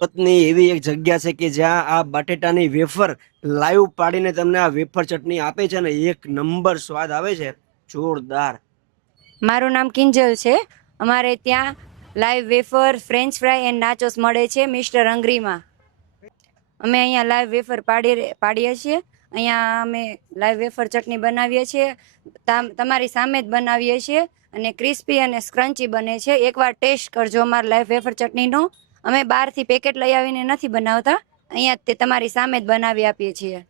પત્ની એવી એક જગ્યા છે કે જ્યાં આ બટેટાની વેફર લાઈવ પાડીને તમને આ વેફર ચટણી આપે છે ને એક નંબર સ્વાદ આવે છે, જોરદાર. મારું નામ કિંજલ છે. અમારે ત્યાં live wafer, French fry and nachos મળે છે મિસ્ટર અંગ્રીમાં. અમે અહીંયા લાઈવ વેફર પાડીએ છીએ. અહીંયા અમે લાઈવ વેફર ચટણી બનાવીએ છીએ, તમારી સામે જ બનાવીએ છીએ, અને ક્રિસ્પી અને સ્ક્રન્ચી બને છે. એકવાર ટેસ્ટ કરજો અમારા લાઈવ વેફર ચટણીનો. અમે બહારથી પેકેટ લઈ આવીને નથી બનાવતા, અહીંયા તે તમારી સામે જ બનાવી આપીએ છીએ.